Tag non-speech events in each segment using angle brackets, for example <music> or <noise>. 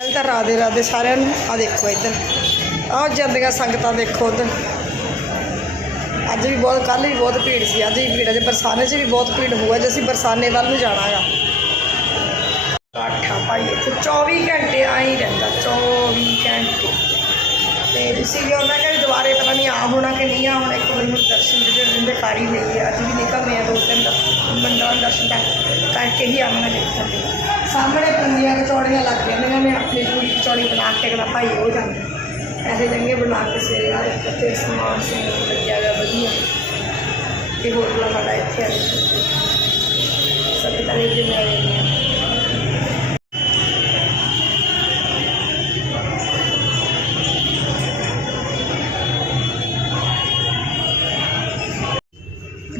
ਪਹਿਲਾਂ ਤਾਂ ਰਾਦੇ ਰਾਦੇ ਸਾਰਿਆਂ ਨੂੰ। ਆ ਦੇਖੋ ਇੱਧਰ। ਆ ਜਾਂਦੀਆਂ ਸੰਗਤਾਂ ਦੇਖੋ ਉਧਰ। ਅੱਜ ਵੀ ਬਹੁਤ ਕੱਲ੍ਹ ਵੀ ਬਹੁਤ ਭੀੜ ਸੀ। ਅੱਜ ਵੀ ਭੀੜ ਹੈ ਜੇ ਬਰਸਾਨੇ 'ਚ ਵੀ ਬਹੁਤ ਭੀੜ ਹੋਊ ਜੇ ਅਸੀਂ ਬਰਸਾਨੇ ਵੱਲ ਨੂੰ ਜਾਣਾ ਹੈਗਾ ਕਾਠਾ ਭਾਈ ਇੱਥੇ 24 ਘੰਟੇ ਆ ਹੀ ਰਹਿੰਦਾ। 24 ਘੰਟੇ। ਤੇ ਤੁਸੀਂ ਵੀ ਉਹਨਾਂ ਕਹਿੰਦੇ ਦੁਬਾਰੇ ਪਤਾ ਨਹੀਂ ਆ ਹੋਣਾ ਕਿ ਨਹੀਂ ਆ ਹੋਣਾ। ਇੱਕ ਵਾਰੀ ਹੁਣ ਦਰਸ਼ਨ ਜਿਹੜੇ ਰਹਿੰਦੇ ਕਰ ਹੀ ਲਈਏ ਅੱਜ ਵੀ ਨਿਕਲਦੇ ਆ ਦੋ ਤਿੰਨ ਦਾ ਮੰਦਰਾਂ ਦੇ ਦਰਸ਼ਨ ਕਰ- ਕਰਕੇ ਹੀ ਆਉਣਾ ਦੇਖ ਸਕਦੇ ਸਾਹਮਣੇ ਪੰਦੀਆਂ ਕਚੌੜੀਆਂ ਲੱਗ ਜਾਂਦੀਆਂ ਨੇ ਆਪਣੀ ਪੂਰੀ ਕਚੌੜੀ ਬਣਾ ਕੇ ਅਗਲਾ ਭਾਈ ਹੋ ਜਾਂਦਾ ਐਸੇ ਜੰਗੇ ਬਣਾ ਕੇ ਸਵੇਰੇ ਆ ਦੇਖੋ ਤੇ ਸਮਾਨ ਸਿੰਘ ਲੱਗਿਆ ਹੋਇਆ ਵਧੀਆ ਇਹ ਹੋਟਲ ਸਾਡਾ ਇੱਥੇ ਆ ਸਭ ਤਾਂ ਇਹ ਜਿੰਨੇ ਆਏ ਨੇ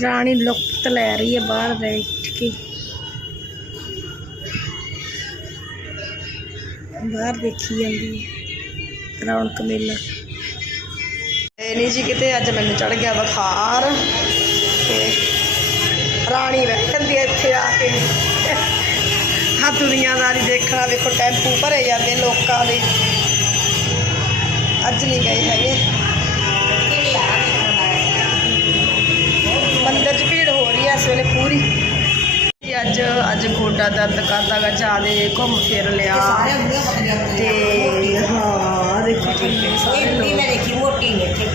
ਰਾਣੀ ਲੁਕਤ ਲੈ ਰਹੀ ਹੈ ਬਾਹਰ ਬੈਠ ਬਾਹਰ ਦੇਖੀ ਜਾਂਦੀ ਹੈ, ਰੌਣਕ ਮੇਲਾ। ਨਹੀਂ ਜੀ, ਕਿਤੇ ਅੱਜ ਮੈਨੂੰ ਚੜ ਗਿਆ ਬੁਖਾਰ। ਤੇ ਰਾਣੀ ਬੈਠਦੀ ਹੈ ਇੱਥੇ ਆ ਕੇ। ਹਾਂ ਦੁਨੀਆਦਾਰੀ ਦੇਖਣਾ ਵੇਖੋ ਟੈਂਪੂ ਭਰੇ ਜਾਂਦੇ ਲੋਕਾਂ ਦੇ। ਅੱਜ ਨਹੀਂ ਗਏ ਹੈਗੇ। ਮੰਦਰ 'ਚ ਭੀੜ ਹੋ ਰਹੀ ਹੈ ਇਸ ਵੇਲੇ ਪੂਰੀ। ਅੱਜ ਅੱਜ ਗੋਡਾ ਦਰਦ ਕਰਦਾ ਗਾ ਜਿਆਦੇ ਘੁੰਮ ਫਿਰ ਲਿਆ। ਤੇ ਹਾਂ ਦੇਖੋ ਸਾਰੇ ਵੀ ਲੋਕ। ਮੈਂ ਦੇਖੀ ਮੋਟੀ ਨੇ ਇੱਥੇ।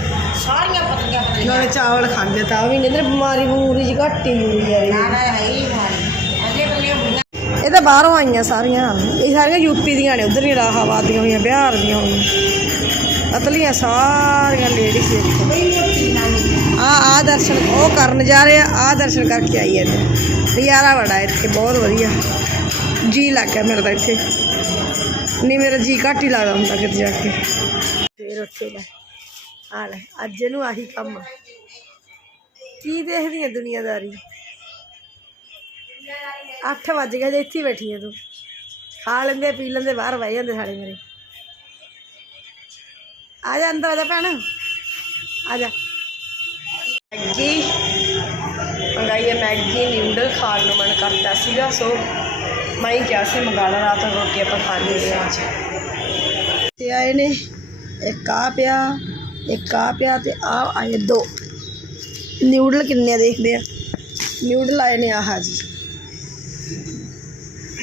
ਸਾਰੀਆਂ ਪਤਲੀਆਂ ਪਤਲੀਆਂ ਨਾਲੇ ਚਾਵਲ ਖਾਂਦੇ ਤਾਂ ਵੀ ਨਹੀਂ ਬਿਮਾਰੀ ਬੂਰੀ ਜੀ ਘੱਟ ਹੀ ਹੋਈ ਹੈ ਨਾ ਨਾ ਹੈ ਹੀ ਮਾਰੀ ਅਜੇ ਪਤਲੀਆਂ ਹੁੰਦੀਆਂ ਇਹ ਤਾਂ ਬਾਹਰੋਂ ਆਈਆਂ ਸਾਰੀਆਂ। ਇਹ ਸਾਰੀਆਂ ਯੂਪੀ ਦੀਆਂ ਨੇ ਉਧਰ ਹੀ ਇਲਾਹਾਬਾਦ ਦੀਆਂ ਹੋਈਆਂ ਬਿਹਾਰ ਦੀਆਂ ਹੋਈਆਂ। ਅਤਲੀਆਂ ਸਾਰੀਆਂ ਲੇਡੀਜ਼ ਦੇਖੋ। ਮੋਟੀ ਆ ਆ ਦਰਸ਼ਨ ਉਹ ਕਰਨ ਜਾ ਰਹੇ ਆ ਆ ਦਰਸ਼ਨ ਕਰਕੇ ਆਈ ਐ ਨਜ਼ਾਰਾ ਬੜਾ ਇੱਥੇ, ਬਹੁਤ ਵਧੀਆ। ਜੀ ਲੱਗ ਗਿਆ ਮੇਰਾ ਤਾਂ ਇੱਥੇ। ਨਹੀਂ, ਮੇਰਾ ਜੀ ਘੱਟ ਹੀ ਲੱਗਦਾ ਹੁੰਦਾ ਕਿਤੇ ਜਾ ਕੇ। ਫੇਰ ਉੱਥੇ ਲੈ। ਆ ਲੈ, ਅੱਜ ਇਹਨੂੰ ਆਹੀ ਕੰਮ ਕੀ ਦੇਖਦੀ ਹੈ ਦੁਨੀਆਦਾਰੀ? 8 ਵਜ ਗਏ ਇੱਥੇ ਹੀ ਬੈਠੀ ਹੈ ਤੂੰ। ਖਾ ਲੈਂਦੇ, ਪੀ ਲੈਂਦੇ, ਬਾਹਰ ਵਹਿ ਜਾਂਦੇ ਸਾਡੇ ਮੇਰੇ। ਆ ਜਾ, ਅੰਦਰ ਆ ਜਾ ਭੈਣ। ਆ ਜਾ। ਮੈਗੀ ਮੰਗਾਈ ਹੈ ਮੈਗੀ ਨਿਊਡਲ ਖਾਣ ਨੂੰ ਮਨ ਕਰਦਾ ਸੀਗਾ, ਸੋ ਮੈਂ ਹੀ ਕਿਹਾ ਸੀ ਮੰਗਾ ਲਾ ਰਾਤ ਨੂੰ ਰੋਟੀ ਆਪਾਂ ਖਾ ਲਈ ਅੱਜ ਤੇ ਆਏ ਨੇ, ਇੱਕ ਆ ਪਿਆ, ਇੱਕ ਆ ਪਿਆ ਤੇ ਆ ਆਏ ਦੋ। ਨਿਊਡਲ ਕਿੰਨੇ ਆ ਦੇਖਦੇ ਆ? ਨਿਊਡਲ ਆਏ ਨੇ ਆਹ ਜੀ।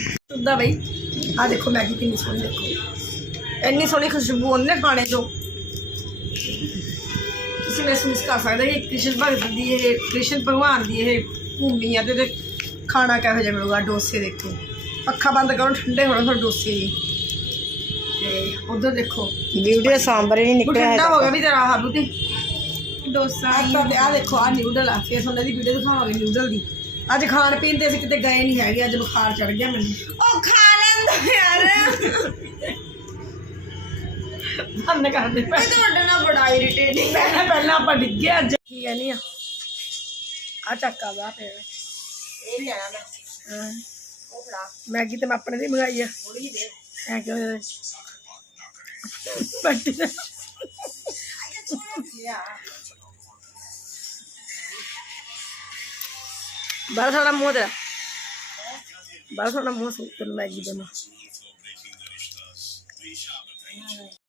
ਸੁੱਦਾ ਬਈ। ਆ ਦੇਖੋ ਮੈਗੀ ਕਿੰਨੀ ਸੋਹਣੀ ਦੇਖੋ। ਇੰਨੀ ਸੋਹਣੀ ਖੁਸ਼ਬੂ ਆਉਂਦੀ ਖਾਣੇ ਤੋਂ ਤੁਸੀਂ ਮਹਿਸੂਸ ਕਰ ਸਕਦੇ ਹੋ ਕਿ ਕ੍ਰਿਸ਼ਨ ਭਗਤ ਦੀ ਇਹ ਕ੍ਰਿਸ਼ਨ ਭਗਵਾਨ ਦੀ ਇਹ ਭੂਮੀ ਆ ਤੇ ਖਾਣਾ ਕਿਹੋ ਜਿਹਾ ਮਿਲੂਗਾ ਡੋਸੇ ਦੇਖੋ। ਅੱਖਾਂ ਬੰਦ ਕਰੋ ਠੰਡੇ ਹੋਣ ਥੋੜੇ ਡੋਸੇ ਜੀ। ਤੇ ਉਧਰ ਦੇਖੋ। ਵੀਡੀਓ ਸਾਂਬਰ ਨਹੀਂ ਨਿਕਲਿਆ ਠੰਡਾ ਹੋ ਗਿਆ ਵੀ ਤੇਰਾ ਆਹ ਬੁੱਤੀ ਡੋਸਾ ਆ ਤੇ ਆ ਦੇਖੋ ਆ ਨਿਊਡਲ ਆ। ਫੇਰ ਤੁਹਾਨੂੰ ਇਹਦੀ ਵੀਡੀਓ ਦਿਖਾਵਾਂਗੇ ਨਿਊਡਲ ਦੀ। ਅੱਜ ਖਾਣ ਪੀਣ ਤੇ ਅਸੀਂ ਕਿਤੇ ਗਏ ਨਹੀਂ ਹੈਗੇ ਅੱਜ ਬੁਖਾਰ ਚੜ ਗਿਆ ਮੈਨੂੰ। ਉਹ ਖਾ ਲੈਂਦਾ ਯਾਰ। <laughs> ਬੰਦ ਕਰ ਦੇ ਇਹ ਤੁਹਾਡਾ ਨਾਲ ਬੜਾ ਇਰੀਟੇਟਿੰਗ ਪਹਿਲਾਂ ਪਹਿਲਾਂ ਆਪਾਂ ਡਿੱਗੇ ਅੱਜ। ਕੀ ਕਹਿੰਦੀ ਆ? ਆ ਚੱਕਾ ਬਾਹਰ ਪਿਆ ਇਹ ਵੀ ਆਣਾ ਮੈਂ ਹਾਂ। ਉਹ ਫੜਾ। ਮੈਗੀ ਤੇ ਮੈਂ ਆਪਣੇ ਦੀ ਮੰਗਾਈ ਆ। ਥੋੜੀ ਦੇ ਐ ਕਿਉਂ ਹੋਇਆ? ਪੱਟੀ ਦਾ ਲਿਆ ਬੜਾ ਸੋਹਣਾ ਮੂੰਹ ਤੇਰਾ। ਬੜਾ ਸੋਹਣਾ ਮੂੰਹ ਸੀ ਤੈਨੂੰ ਮੈਗੀ ਦੇ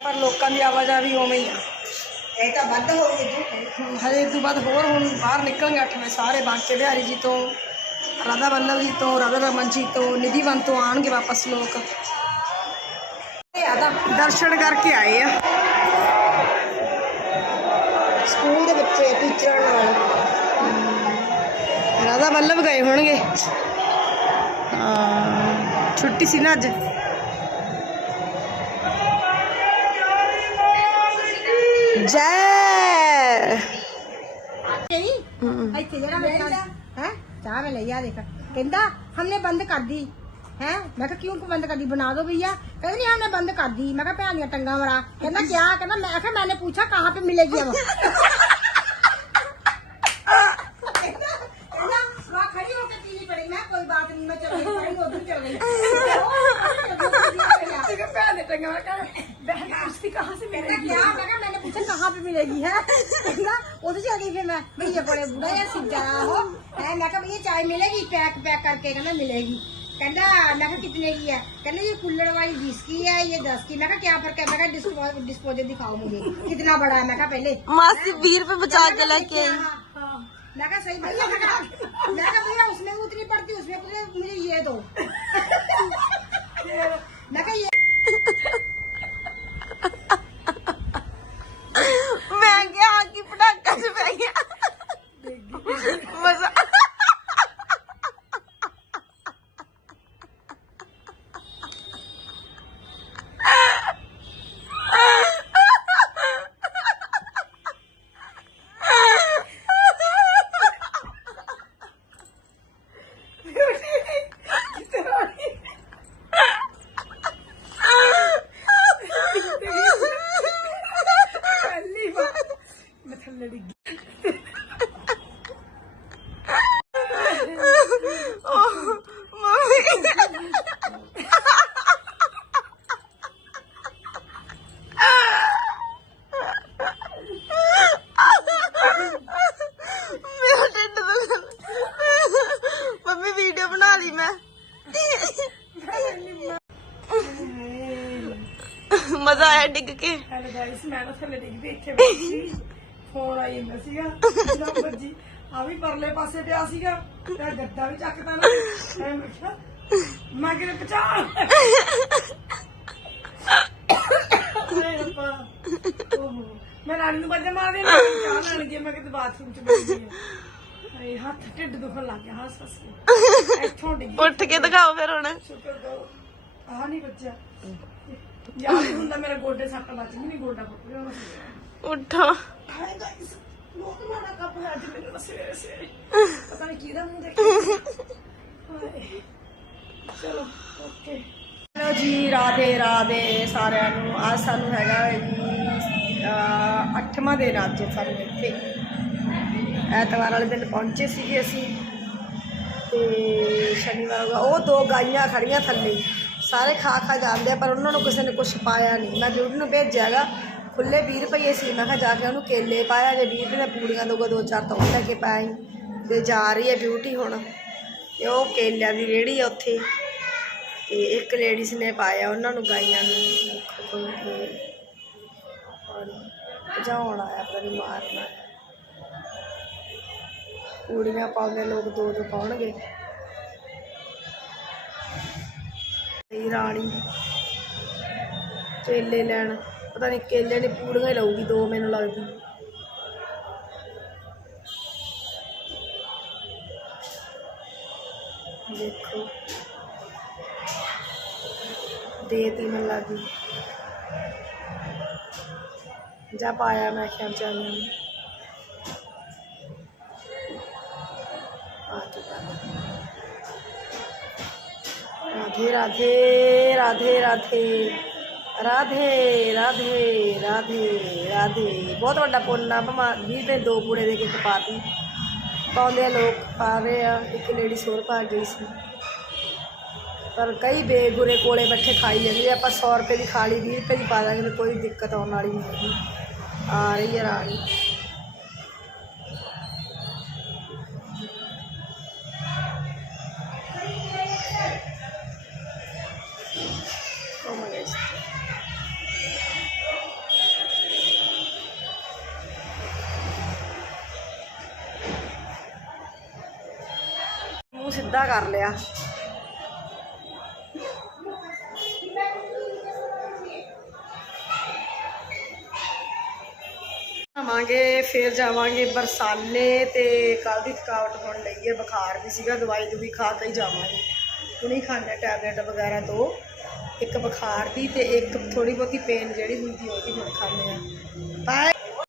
ਪਰ ਲੋਕਾਂ ਦੀ ਆਵਾਜ਼ਾਰੀ ਉਵੇਂ ਹੀ ਆ ਇਹ ਤਾਂ ਵੱਧ ਹੋ ਗਈ ਤੂੰ ਹਜੇ ਇਸ ਤੋਂ ਬਾਅਦ ਹੋਰ ਹੁਣ ਬਾਹਰ ਨਿਕਲਣਗੇ ਅੱਠਵੇਂ ਸਾਰੇ ਬਾਂਕੇ ਬਿਹਾਰੀ ਜੀ ਤੋਂ ਰਾਧਾ ਵੱਲਭ ਜੀ ਤੋਂ ਰਾਧਾ ਰਮਨ ਜੀ ਤੋਂ ਨਿਧੀਵਨ ਤੋਂ ਆਣਗੇ ਵਾਪਸ ਲੋਕ ਇਹ ਆ ਤਾਂ ਦਰਸ਼ਨ ਕਰਕੇ ਆਏ ਆ ਸਕੂਲ ਦੇ ਬੱਚੇ ਟੀਚਰਾਂ ਨਾਲ ਰਾਧਾ ਵੱਲਭ ਗਏ ਹੋਣਗੇ ਹਾਂ ਛੁੱਟੀ ਸੀ ਨਾ ਅੱਜ जय। हमने बंद कर दी। है? मैं क्यों बंद कर दी? बना दो भैया। कहते नहीं हमने बंद कर दी। मैं भैन दिया टंगा मरा। कहना क्या? कहना मैं मैंने पूछा कहाँ पे मिलेगी अब? कहाँ से मिलेगी टीचर कहाँ पे मिलेगी है? <laughs> चली मैं भैया बड़े या हो है। मैं भैया चाय मिलेगी? पैक पैक करके? कहना मिलेगी। कहना मैं कितने की है? कहना ये कुल्लड़ वाली बीस की है ये दस की। मैं क्या फ़र्क है? मैं डिस्पोजल दिखाओ मुझे। कितना बड़ा है? मैं पहले <laughs> मासी बीस रुपए बचा के लेके हाँ, हाँ। मैं सही भैया मैं मैं भैया उसमें उतनी पड़ती उसमें मुझे ये दो। <laughs> मैं ये ਮੈਂ ਮੇਰਾ ਢਿੱਡ ਮੰਮੀ ਵੀਡੀਓ ਬਣਾ ਲਈ ਮੈਂ। ਮਜ਼ਾ ਆਇਆ ਡਿੱਗ ਕੇ। ਹੈਲੋ ਗਾਇਸ ਮੈਂ ਨਾ ਥੱਲੇ ਡਿੱਗਦੀ ਇੱਥੇ ਫੋਨ ਆਈ ਜਾਂਦਾ ਸੀਗਾ ਜਦੋਂ ਵੱਜੀ ਆ ਵੀ ਪਰਲੇ ਪਾਸੇ ਪਿਆ ਸੀਗਾ ਤੇ ਗੱਦਾ ਵੀ ਚੱਕਦਾ ਨਾ। ਮੈਂ ਕਿਹਾ ਮੈਂ ਕਿਹਾ ਪਚਾ ਹਾਏ ਰੱਬਾ ਓਹੋ ਮੈਂ ਰਾਣੀ ਨੂੰ ਬੱਜਾ ਮਾਰ ਦੇਣਾ ਚਾਹ ਲੈਣ ਗਈ ਮੈਂ ਕਿਤੇ ਬਾਥਰੂਮ ਚ ਬੈਠ ਗਈ ਹਾਂ। ਹਾਏ ਹੱਥ ਢਿੱਡ ਦੁਖਣ ਲੱਗ ਗਿਆ ਹੱਸ ਹੱਸ ਕੇ। ਇੱਥੋਂ ਡਿੱਗੀ। ਉੱਠ ਕੇ ਦਿਖਾਓ ਫਿਰ ਹੁਣ। ਸ਼ੁਕਰ ਕਰੋ। ਆਹ ਨਹੀਂ ਬੱਚਾ ਯਾਰ ਹੁੰਦਾ ਮੇਰਾ ਗੋਡੇ ਸੱਟ ਵੱਜ ਗਈ ਨਹੀਂ ਗੋਡਾ ਫੁੱਟ ਗਿਆ ਉੱਠੋ। ਹਾਏ ਗਾਇਸ ਲੋਕ ਮਾਰਾ ਕੱਪ ਹੈ ਅੱਜ ਮੇਰੇ ਨਾਲ ਸਵੇਰੇ ਸਵੇਰੇ। ਪਤਾ ਨਹੀਂ ਕਿਹਦਾ ਮੂੰਹ ਦੇਖਿਆ। ਹਾਏ ਚਲੋ ਓਕੇ ਹੈਲੋ ਜੀ ਰਾਧੇ ਰਾਧੇ ਸਾਰਿਆਂ ਨੂੰ। ਅੱਜ ਸਾਨੂੰ ਹੈਗਾ ਹੈ ਜੀ ਅਹ, ਅੱਠਵਾਂ ਦਿਨ ਅੱਜ ਸਾਨੂੰ ਇੱਥੇ। ਐਤਵਾਰ ਵਾਲੇ ਦਿਨ ਪਹੁੰਚੇ ਸੀਗੇ ਅਸੀਂ। ਤੇ ਸ਼ਨੀਵਾਰ ਹੋਗਾ ਉਹ ਦੋ ਗਾਈਆਂ ਖੜੀਆਂ ਥੱਲੇ। ਸਾਰੇ ਖਾ ਖਾ ਜਾਂਦੇ ਆ ਪਰ ਉਹਨਾਂ ਨੂੰ ਕਿਸੇ ਨੇ ਕੁਝ ਪਾਇਆ ਨਹੀਂ ਮੈਂ ਬਿਊਟੀ ਨੂੰ ਭੇਜਿਆਗਾ ਖੁੱਲੇ 20 ਰੁਪਏ ਸੀ, ਮੈਂ ਕਿਹਾ ਜਾ ਕੇ ਉਹਨੂੰ ਕੇਲੇ ਪਾਇਆ, ਜੇ 20 ਰੁਪਏ ਦੀਆਂ ਪੂੜੀਆਂ ਦਊਗਾ, ਦੋ ਚਾਰ ਤਾਂ ਉਹ ਲੈ ਕੇ ਪਾਈ ਤੇ ਜਾ ਰਹੀ ਹੈ ਬਿਊਟੀ ਹੁਣ, ਤੇ ਉਹ ਕੇਲਿਆਂ ਦੀ ਰੇੜੀ ਆ ਉੱਥੇ। ਤੇ ਇੱਕ ਲੇਡੀਜ਼ ਨੇ ਪਾਇਆ, ਉਹਨਾਂ ਨੂੰ ਗਾਈਆਂ ਨੂੰ ਔਰ ਭਜਾਉਣ ਆਇਆ, ਪਤਾ ਨਹੀਂ ਮਾਰਨਾ ਪੂੜੀਆਂ ਪਾਉਂਦੇ ਲੋਕ ਦੋ ਦੋ ਪਾਉਣਗੇ। ਰਾਣੀ ਕੇਲੇ ਲੈਣ। ਪਤਾ ਨਹੀਂ ਕੇਲੇ ਦੀ ਪੂੜੀਆਂ ਲਾਉਗੀ ਦੋ ਮੈਨੂੰ ਲੱਗਦੀ। ਦੇਖੋ। ਦੇ ਤੀ ਮੈਨੂੰ ਲੱਗੀ ਜਾ ਪਾਇਆ ਮੈਂ ਖਿਆਲ ਚਾਹਨੀ ਆ ਰਾਧੇ ਰਾਧੇ ਰਾਧੇ ਰਾਧੇ। ਰਾਧੇ ਰਾਧੇ ਰਾਧੇ ਰਾਧੇ। ਬਹੁਤ ਵੱਡਾ ਪੁੰਨ ਆ ਭਮਾ, ਵੀਹ ਰੁਪਏ ਦੋ ਪੂੜੇ ਦੇ ਕੇ ਕਪਾਤੀ ਪਾਉਂਦੇ ਆ ਲੋਕ, ਪਾ ਰਹੇ ਆ, ਇੱਕ ਲੇਡੀ ਸੌ ਪਾ ਗਈ ਸੀ। ਪਰ ਕਈ ਬੇਗੁਰੇ ਕੋਲੇ ਬੈਠੇ ਖਾਈ ਜਾਂਦੇ ਆ। ਆਪਾਂ 100 ਰੁਪਏ ਦੀ ਖਾ ਲਈ 20 ਰੁਪਏ ਦੀ ਪਾ ਦਾਂਗੇ ਕੋਈ ਦਿੱਕਤ ਆਉਣ ਵਾਲੀ ਨਹੀਂ ਹੈਗੀ। ਆ ਰਹੀ ਹੈ ਰਾਣੀ। ਮੂੰਹ ਸਿੱਧਾ ਕਰ ਲਿਆ। ਜਾਵਾਂਗੇ ਫਿਰ ਜਾਵਾਂਗੇ ਬਰਸਾਨੇ ਤੇ ਕੱਲ ਦੀ ਥਕਾਵਟ ਹੋਣ ਲਈ ਹੈ, ਬੁਖਾਰ ਵੀ ਸੀਗਾ, ਦਵਾਈ ਦੂਈ ਖਾ ਕੇ ਹੀ ਜਾਵਾਂਗੇ। ਹੁਣੀ ਖਾਣਾ ਟੈਬਲੇਟ ਵਗੈਰਾ ਦੋ, ਇੱਕ ਬੁਖਾਰ ਦੀ ਤੇ ਇੱਕ ਥੋੜੀ ਬਹੁਤੀ ਪੇਨ ਜਿਹੜੀ ਹੁੰਦੀ ਉਹਦੀ ਹੁਣ ਖਾਂਦੇ ਆ। ਬਾਏ